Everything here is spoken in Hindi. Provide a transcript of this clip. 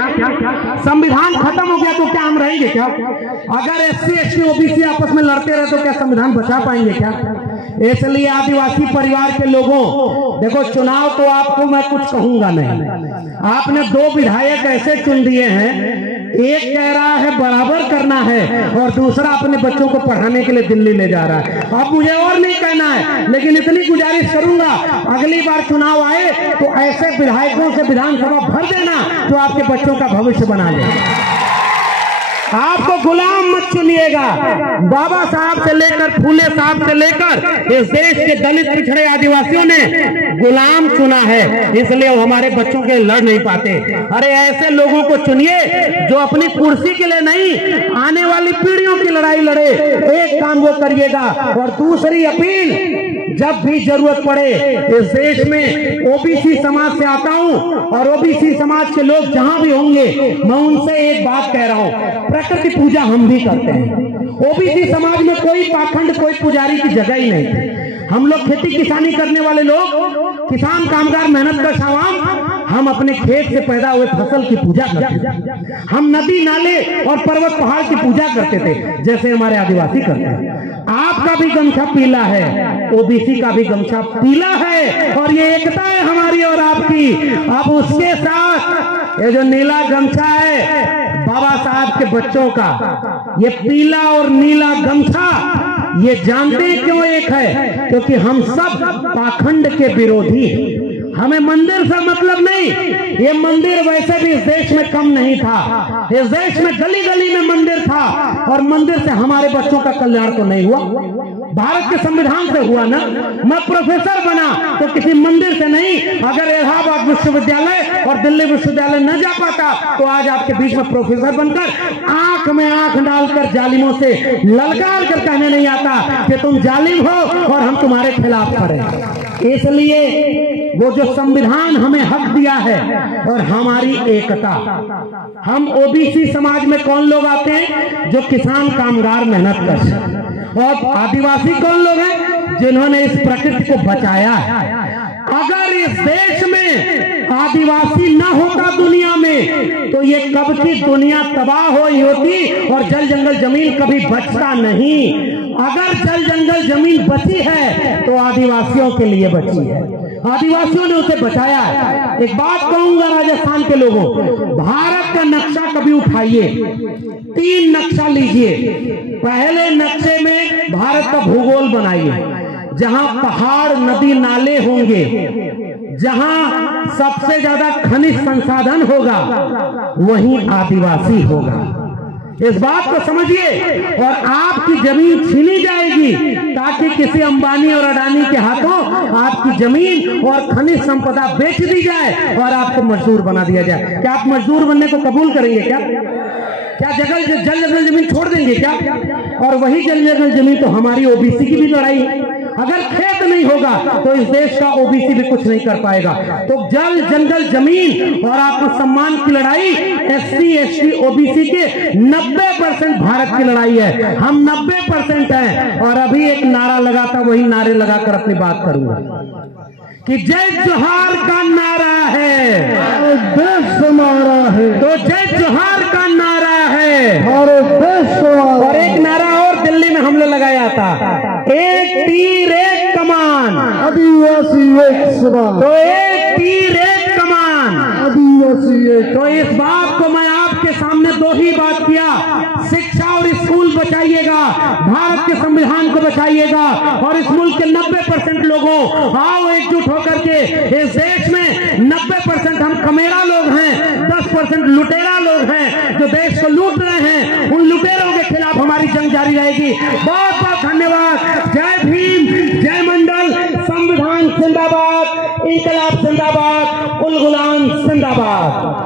क्या? संविधान खत्म हो गया तो क्या हम रहेंगे क्या? अगर SC ST OBC आपस में लड़ते रहे तो क्या संविधान बचा पाएंगे क्या? इसलिए आदिवासी परिवार के लोगों, देखो चुनाव तो आपको मैं कुछ कहूंगा नहीं। आपने 2 विधायक ऐसे चुन दिए हैं, एक कह रहा है बराबर करना है और दूसरा अपने बच्चों को पढ़ाने के लिए दिल्ली ले जा रहा है। अब मुझे और नहीं कहना है, लेकिन इतनी गुजारिश करूंगा, अगली बार चुनाव आए तो ऐसे विधायकों से विधानसभा भर देना जो आपके बच्चों का भविष्य बना ले। आपको गुलाम मत चुनिएगा। बाबा साहब से लेकर फूले साहब से लेकर इस देश के दलित पिछड़े आदिवासियों ने गुलाम चुना है, इसलिए वो हमारे बच्चों के लड़ नहीं पाते। अरे ऐसे लोगों को चुनिए जो अपनी कुर्सी के लिए नहीं, आने वाली पीढ़ियों की लड़ाई लड़े। एक काम वो करिएगा। और दूसरी अपील, जब भी जरूरत पड़े, इस देश में OBC समाज से आता हूं और OBC समाज के लोग जहां भी होंगे, मैं उनसे एक बात कह रहा हूं, प्रकृति पूजा हम भी करते हैं। OBC समाज में कोई पाखंड, कोई पुजारी की जगह ही नहीं है। हम लोग खेती किसानी करने वाले लोग, किसान कामगार मेहनत का आवाम, हम अपने खेत से पैदा हुए फसल की पूजा करते थे। हम नदी नाले और पर्वत पहाड़ की पूजा करते थे, जैसे हमारे आदिवासी करते हैं। आपका भी गमछा पीला है, OBC का भी गमछा पीला है, और ये एकता है हमारी और आपकी। अब उसके साथ ये जो नीला गमछा है बाबा साहब के बच्चों का, ये पीला और नीला गमछा, ये जानते हैं क्यों एक है? क्योंकि हम सब पाखंड के विरोधी। हमें मंदिर से मतलब नहीं, ये मंदिर वैसे भी इस देश में कम नहीं था। इस देश में गली गली में मंदिर था, और मंदिर से हमारे बच्चों का कल्याण तो नहीं हुआ, भारत के संविधान से हुआ ना। मैं प्रोफेसर बना तो किसी मंदिर से नहीं। अगर इलाहाबाद विश्वविद्यालय और दिल्ली विश्वविद्यालय न जा पाता तो आज आपके बीच में प्रोफेसर बनकर आंख में आंख डालकर जालिमों से ललकार कर कहने नहीं आता कि तुम जालिम हो और हम तुम्हारे खिलाफ खड़े। इसलिए वो जो संविधान हमें हक दिया है और हमारी एकता, हम OBC समाज में कौन लोग आते हैं? जो किसान कामगार मेहनत कर, और आदिवासी कौन लोग हैं? जिन्होंने इस प्रकृति को बचाया है। अगर इस देश में आदिवासी न होता दुनिया में, तो ये कब की दुनिया तबाह हुई होती और जल जंगल जमीन कभी बचता नहीं। अगर जल जंगल जमीन बची है तो आदिवासियों के लिए बची है, आदिवासियों ने उसे बचाया है। एक बात कहूंगा राजस्थान के लोगों, भारत का नक्शा कभी उठाइए, 3 नक्शा लीजिए। पहले नक्शे में भारत का भूगोल बनाइए, जहां पहाड़ नदी नाले होंगे, जहां सबसे ज्यादा खनिज संसाधन होगा, वहीं आदिवासी होगा। इस बात को समझिए। और आपकी जमीन छीनी जाएगी ताकि किसी अंबानी और अडानी के हाथों आपकी जमीन और खनिज संपदा बेच दी जाए और आपको मजदूर बना दिया जाए। क्या आप मजदूर बनने को कबूल करेंगे? क्या जल जंगल जमीन छोड़ देंगे क्या? और वही जल जंगल जमीन तो हमारी OBC की भी लड़ाई है। अगर खेत नहीं होगा तो इस देश का OBC भी कुछ नहीं कर पाएगा। तो जल जंगल जमीन और आत्मसम्मान की लड़ाई SC ST OBC के 90% भारत की लड़ाई है। हम 90% हैं। और अभी एक नारा लगाता, वही नारे लगाकर अपनी बात करूंगा कि जय जोहार का नारा है, देश हमारा है। तो जय जोहार का नारा है, देश। और एक नारा और दिल्ली में हमने लगाया था, एक तीर एक कमान, आदिवासी एक समान। तो एक तीर एक कमान, आदिवासी एक। तो इस बात को मैं आपके सामने 2 ही बात किया, शिक्षा और स्कूल बचाइएगा, भारत के संविधान को बचाइएगा, और इस मुल्क के 90% लोगों, आओ एकजुट होकर के इस देश में 90% हम कमेरा लोग हैं, 10% लुटेरा लोग हैं जो देश को लूट रहे हैं। उन लुटेरों के खिलाफ हमारी जंग जारी रहेगी। बहुत बहुत धन्यवाद। जय भीम, जय मंडल, संविधान जिंदाबाद, इंकलाब जिंदाबाद, उल गुलाम जिंदाबाद।